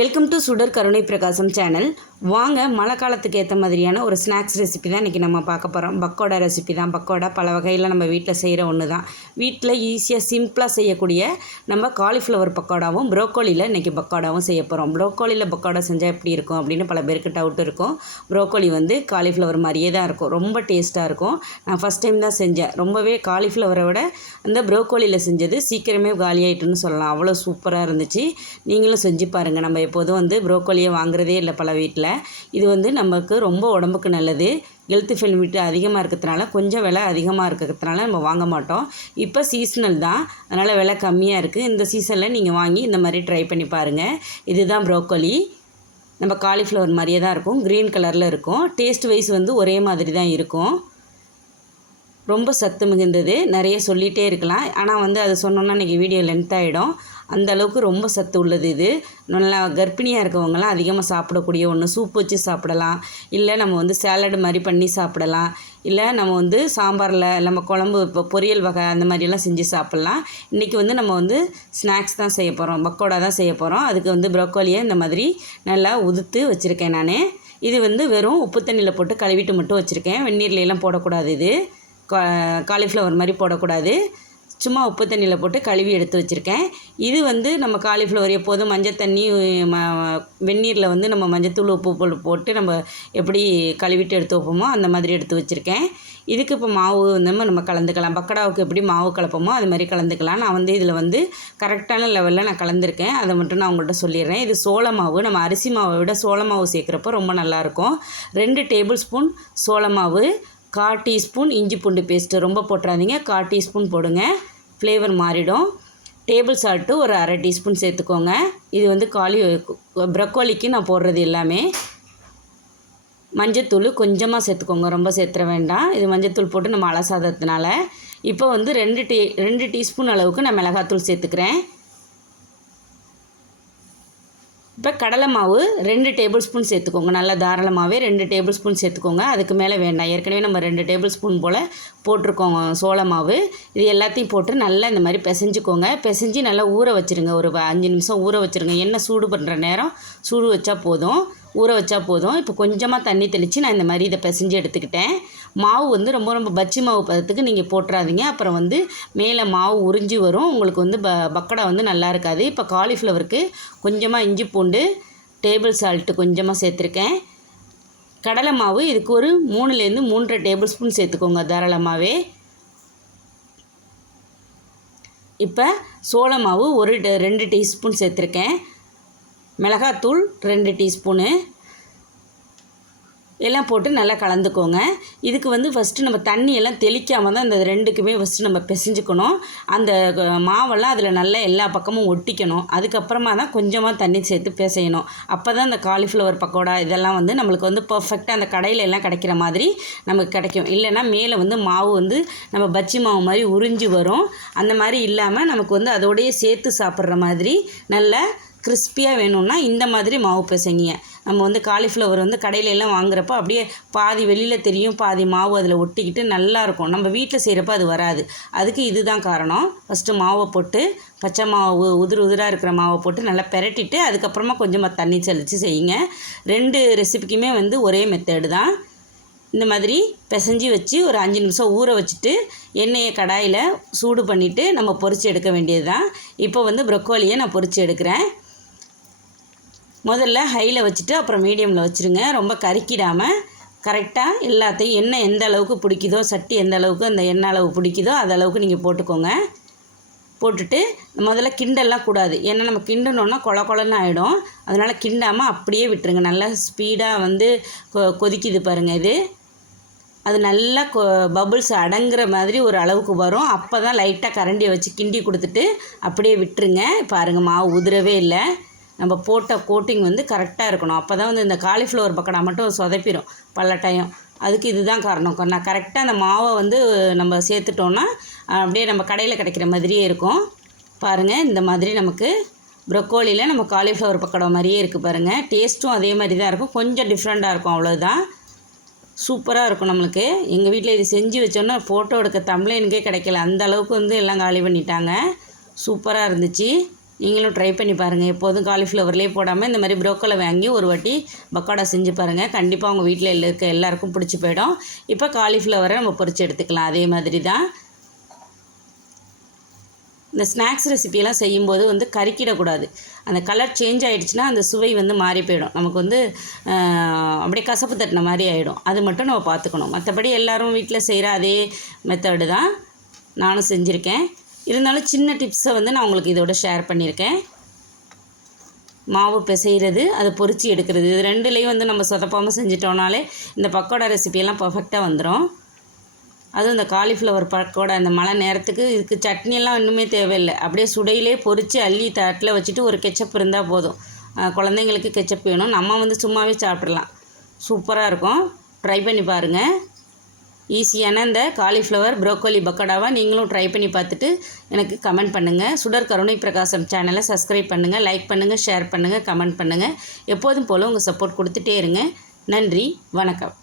Welcome to சுடர் கருணை பிரகாசம் சேனல் வாங்க மழை காலத்துக்கு ஏற்ற மாதிரியான ஒரு ஸ்நாக்ஸ் ரெசிபி தான் இன்றைக்கி நம்ம பார்க்க போகிறோம் பக்கோடா ரெசிபி தான். பக்கோடா பல வகையில் நம்ம வீட்டில் செய்கிற ஒன்று தான் வீட்டில் ஈஸியாக சிம்பிளாக செய்யக்கூடிய நம்ம காலிஃப்ளவர் பக்கோடாவும் ப்ரோக்கோலியில் இன்றைக்கி பக்கோடாவும் செய்ய போகிறோம் ப்ரோக்கோலியில் பக்கோடா செஞ்சால் எப்படி இருக்கும் அப்படின்னு பல பேருக்கு டவுட் இருக்கும். ப்ரோக்கோலி வந்து காலிஃப்ளவர் மாதிரியே தான் இருக்கும். ரொம்ப டேஸ்ட்டாக இருக்கும். நான் ஃபஸ்ட் டைம் தான் செஞ்சேன். ரொம்பவே காலிஃப்ளவரை விட அந்த ப்ரோக்கோலியில் செஞ்சது சீக்கிரமே காலியாயிட்டுன்னு சொல்லலாம். அவ்வளோ சூப்பராக இருந்துச்சு. நீங்களும் செஞ்சு பாருங்கள் நம்ம எப்போதும் வந்து ப்ரோக்கோலியை வாங்குறதே இல்லை பல வீட்டில் இது வந்து நமக்கு ரொம்ப உடம்புக்கு நல்லது. ஹெல்த் ஃபெனிஃபிட் அதிகமாக இருக்கிறதுனால கொஞ்சம் விலை அதிகமாக இருக்கிறதுனால நம்ம வாங்க மாட்டோம். இப்போ சீசனல் தான். அதனால் விலை கம்மியாக இருக்குது இந்த சீசனில் நீங்கள் வாங்கி இந்த மாதிரி ட்ரை பண்ணி பாருங்கள் இதுதான் ப்ரோக்கோலி நம்ம காலிஃப்ளவர் மாதிரியே தான் இருக்கும். க்ரீன் கலரில் இருக்கும். டேஸ்ட் வைஸ் வந்து ஒரே மாதிரி தான் இருக்கும். ரொம்ப சத்து மிகுந்தது. நிறைய சொல்லிகிட்டே இருக்கலாம். ஆனால் வந்து அது சொன்னோன்னா இன்றைக்கி வீடியோ லென்த் ஆகிடும் அந்த அளவுக்கு ரொம்ப சத்து உள்ளது இது. நல்லா கர்ப்பிணியாக இருக்கவங்கலாம் அதிகமாக சாப்பிடக்கூடிய ஒன்று சூப் வச்சு சாப்பிடலாம். இல்லை நம்ம வந்து சேலடு மாதிரி பண்ணி சாப்பிடலாம். இல்லை நம்ம வந்து சாம்பாரில் நம்ம குழம்பு இப்போ பொரியல் வகை அந்த மாதிரியெல்லாம் செஞ்சு சாப்பிட்லாம். இன்றைக்கி வந்து நம்ம வந்து ஸ்நாக்ஸ் தான் செய்ய போகிறோம் பக்கோடா தான் செய்ய போகிறோம் அதுக்கு வந்து ப்ரோக்கோலியை இந்த மாதிரி நல்லா உதுத்து வச்சுருக்கேன் நான். இது வந்து வெறும் உப்பு தண்ணியில் போட்டு கழுவிட்டு மட்டும் வச்சுருக்கேன். வெந்நீர்லாம் போடக்கூடாது இது. காலிஃப்ளவர் மாதிரி போடக்கூடாது. சும்மா உப்பு தண்ணியில் போட்டு கழுவி எடுத்து வச்சுருக்கேன். இது வந்து நம்ம காலிஃப்ளவர் எப்போதும் மஞ்சள் தண்ணி ம வெந்நீரில் வந்து நம்ம மஞ்சத்தூள் உப்பு போட்டு நம்ம எப்படி கழுவிட்டு எடுத்து வைப்போமோ அந்த மாதிரி எடுத்து வச்சுருக்கேன். இதுக்கு இப்போ மாவு வந்து நம்ம கலந்துக்கலாம். பக்கடாவுக்கு எப்படி மாவு கலப்போமோ அது மாதிரி கலந்துக்கலாம். நான் வந்து இதில் வந்து கரெக்டான லெவலில் நான் கலந்துருக்கேன். அதை மட்டும் நான் உங்கள்கிட்ட சொல்லிடுறேன். இது சோள மாவு. நம்ம அரிசி மாவை விட சோள மாவு சேர்க்குறப்போ ரொம்ப நல்லாயிருக்கும் ரெண்டு டேபிள் ஸ்பூன் சோள மாவு. கால் டீஸ்பூன் இஞ்சி பூண்டு பேஸ்ட்டு ரொம்ப போட்டுறாதீங்க. கால் டீஸ்பூன் போடுங்க. ஃப்ளேவர் மாறிடும். டேபிள் சால்ட்டு ஒரு அரை டீஸ்பூன் சேர்த்துக்கோங்க. இது வந்து காலி ப்ரக்கோலிக்கு நான் போடுறது எல்லாமே. மஞ்சத்தூள் கொஞ்சமாக சேர்த்துக்கோங்க. ரொம்ப சேர்த்துற வேண்டாம். இது மஞ்சத்தூள் போட்டு நம்ம அலசாததுனால. இப்போ வந்து ரெண்டு டீ ரெண்டு டீஸ்பூன் அளவுக்கு நான் மிளகாத்தூள் சேர்த்துக்கிறேன். இப்போ கடலை மாவு ரெண்டு டேபிள் ஸ்பூன் சேர்த்துக்கோங்க. நல்லா தாராளமாகவே ரெண்டு டேபிள் ஸ்பூன் சேர்த்துக்கோங்க. அதுக்கு மேலே வேண்டாம். ஏற்கனவே நம்ம ரெண்டு டேபிள் ஸ்பூன் போல் போட்டிருக்கோம் சோள மாவு. இது எல்லாத்தையும் போட்டு நல்லா இந்த மாதிரி பிசைஞ்சுக்கோங்க. பிசைஞ்சு நல்லா ஊற வச்சுருங்க. ஒரு அஞ்சு நிமிஷம் ஊற வச்சுருங்க. எண்ணெய் சூடு பண்ணுற நேரம் சூடு வச்சா போதும். ஊற வச்சா போதும். இப்போ கொஞ்சமாக தண்ணி தெளித்து நான் இந்த மாதிரி இதை பிசைஞ்சு எடுத்துக்கிட்டேன். மாவு வந்து ரொம்ப ரொம்ப பச்சி மாவு பதத்துக்கு நீங்கள் போட்டுறாதீங்க. அப்புறம் வந்து மேலே மாவு உறிஞ்சி வரும். உங்களுக்கு வந்து ப பக்கடா வந்து நல்லா இருக்காது. இப்போ காலிஃப்ளவருக்கு கொஞ்சமாக இஞ்சி பூண்டு டேபிள் சால்ட்டு கொஞ்சமாக சேர்த்துருக்கேன். கடலை மாவு இதுக்கு ஒரு மூணுலேருந்து மூன்றரை டேபிள் ஸ்பூன் சேர்த்துக்கோங்க தாராளமாகவே இப்போ சோள மாவு ஒரு ரெண்டு டீஸ்பூன் சேர்த்துருக்கேன். மிளகாத்தூள் ரெண்டு டீஸ்பூனு. எல்லாம் போட்டு நல்லா கலந்துக்கோங்க. இதுக்கு வந்து ஃபஸ்ட்டு நம்ம தண்ணியெல்லாம் தெளிக்காமல் தான் இந்த ரெண்டுக்குமே ஃபஸ்ட்டு நம்ம பிசைஞ்சுக்கணும். அந்த மாவெல்லாம் அதில் நல்லா எல்லா பக்கமும் ஒட்டிக்கணும். அதுக்கப்புறமா தான் கொஞ்சமாக தண்ணி சேர்த்து பிசையணும். அப்போ தான் அந்த காலிஃப்ளவர் பக்கோடா இதெல்லாம் வந்து நம்மளுக்கு வந்து பர்ஃபெக்டாக அந்த கடையில் எல்லாம் கிடைக்கிற மாதிரி நமக்கு கிடைக்கும். இல்லைன்னா மேலே வந்து மாவு வந்து நம்ம பச்சி மாவு மாதிரி உறிஞ்சி வரும். அந்த மாதிரி இல்லாமல் நமக்கு வந்து அதோடையே சேர்த்து சாப்பிட்ற மாதிரி நல்ல கிறிஸ்பியாக வேணும்னா இந்த மாதிரி மாவு பிசைங்க. நம்ம வந்து காலிஃப்ளவர் வந்து கடையில எல்லாம் வாங்குறப்போ அப்படியே பாதி வெளியில் தெரியும் பாதி மாவு அதில் ஒட்டிக்கிட்டு நல்லாயிருக்கும் நம்ம வீட்டில் செய்கிறப்ப அது வராது. அதுக்கு இதுதான் காரணம். ஃபஸ்ட்டு மாவை போட்டு பச்சை மாவு உதிர் உதிராக இருக்கிற மாவை போட்டு நல்லா பெரட்டிட்டு அதுக்கப்புறமா கொஞ்சமாக தண்ணி தெளித்து செய்யுங்க. ரெண்டு ரெசிபிக்குமே வந்து ஒரே மெத்தேடு தான். இந்த மாதிரி பிசைஞ்சி வச்சு ஒரு அஞ்சு நிமிஷம் ஊற வச்சுட்டு எண்ணெயை கடாயில் சூடு பண்ணிவிட்டு நம்ம பொரித்து எடுக்க வேண்டியது தான் இப்போ வந்து ப்ரொக்கோலியை நான் பொரித்து எடுக்கிறேன். முதல்ல ஹையில் வச்சுட்டு அப்புறம் மீடியமில் வச்சுருங்க. ரொம்ப கருக்கிடாமல் கரெக்டாக எல்லாத்தையும் எண்ணெய் எந்த அளவுக்கு பிடிக்குதோ சட்டி எந்த அளவுக்கு அந்த எண்ணெய் அளவு பிடிக்குதோ அது அளவுக்கு நீங்கள் போட்டுக்கோங்க. போட்டுட்டு முதல்ல கிண்டெல்லாம் கூடாது. ஏன்னா நம்ம கிண்டணுன்னா கொல கொலன்னு ஆகிடும் அதனால் கிண்டாமல் அப்படியே விட்டுருங்க. நல்லா ஸ்பீடாக வந்து கொ கொதிக்குது பாருங்கள் இது. அது நல்லா கொ பபுள்ஸ் அடங்குற மாதிரி ஒரு அளவுக்கு வரும். அப்போ தான் லைட்டாக கரண்டியை வச்சு கிண்டி கொடுத்துட்டு அப்படியே விட்டுருங்க. பாருங்கள் மாவு உதிரவே இல்லை. நம்ம போட்ட கோட்டிங் வந்து கரெக்டாக இருக்கணும். அப்போ தான் வந்து இந்த காலிஃப்ளவர் பக்கடா மட்டும் சொதப்பிடும் பல டைம் அதுக்கு இதுதான் காரணம். நான் கரெக்டாக அந்த மாவை வந்து நம்ம சேர்த்துட்டோன்னா அப்படியே நம்ம கடையில் கிடைக்கிற மாதிரியே இருக்கும். பாருங்கள் இந்த மாதிரி நமக்கு ப்ரொக்கோலியில் நம்ம காலிஃப்ளவர் பக்கடா மாதிரியே இருக்குது பாருங்கள் டேஸ்ட்டும் அதே மாதிரி தான் இருக்கும். கொஞ்சம் டிஃப்ரெண்ட்டாக இருக்கும் அவ்வளோதான் சூப்பராக இருக்கும் நம்மளுக்கு. எங்கள் வீட்டில் இது செஞ்சு வச்சோன்னா ஃபோட்டோ எடுக்க தமிழனுக்கே கிடைக்கல. அந்த அளவுக்கு வந்து எல்லாம் காலி பண்ணிட்டாங்க. சூப்பராக இருந்துச்சு. நீங்களும் ட்ரை பண்ணி பாருங்கள் எப்போதும் காலிஃப்ளவர்லேயே போடாமல் இந்த மாதிரி ப்ரோக்கோலை வாங்கி ஒரு வாட்டி பக்கோடா செஞ்சு பாருங்கள் கண்டிப்பாக உங்கள் வீட்டில் இருக்க எல்லாருக்கும் பிடிச்சி போயிடும். இப்போ காலிஃப்ளவரை நம்ம பொறிச்சு எடுத்துக்கலாம். அதே மாதிரி தான். இந்த ஸ்நாக்ஸ் ரெசிபியெல்லாம் செய்யும்போது வந்து கருக்கிடக்கூடாது. அந்த கலர் சேஞ்ச் ஆகிடுச்சுன்னா அந்த சுவை வந்து மாறி போயிடும். நமக்கு வந்து அப்படியே கசப்பு தட்டின மாதிரி ஆகிடும் அது மட்டும் நம்ம பார்த்துக்கணும். மற்றபடி எல்லாரும் வீட்டில் செய்கிற அதே மெத்தடு தான். நானும் செஞ்சுருக்கேன். இருந்தாலும் சின்ன டிப்ஸை வந்து நான் உங்களுக்கு இதோட ஷேர் பண்ணியிருக்கேன். மாவு பிசைகிறது அதை பொறிச்சு எடுக்கிறது. இது ரெண்டுலேயும் வந்து நம்ம சொதப்பாமல் செஞ்சிட்டோம்னாலே இந்த பக்கோடா ரெசிபியெல்லாம் பர்ஃபெக்டாக வந்துடும் அதுவும் இந்த காலிஃப்ளவர் பக்கோடா இந்த மழை நேரத்துக்கு இதுக்கு சட்னியெல்லாம் இன்னுமே தேவையில்லை. அப்படியே சுடையிலே பொறிச்சு அள்ளி தட்டில் வச்சுட்டு ஒரு கெச்சப் இருந்தால் போதும். குழந்தைங்களுக்கு கெச்சப் வேணும். நம்ம வந்து சும்மாவே சாப்பிட்றலாம் சூப்பராக இருக்கும். ட்ரை பண்ணி பாருங்கள் ஈஸியான இந்த காலிஃப்ளவர் ப்ரோக்கோலி பக்கோடாவை நீங்களும் ட்ரை பண்ணி பார்த்துட்டு எனக்கு கமெண்ட் பண்ணுங்கள் சுடர் கருணை பிரகாசம் சேனலை சப்ஸ்கிரைப் பண்ணுங்கள் லைக் பண்ணுங்கள் ஷேர் பண்ணுங்கள் கமெண்ட் பண்ணுங்கள் எப்போதும் போல் உங்கள் சப்போர்ட் கொடுத்துட்டே இருங்க. நன்றி வணக்கம்.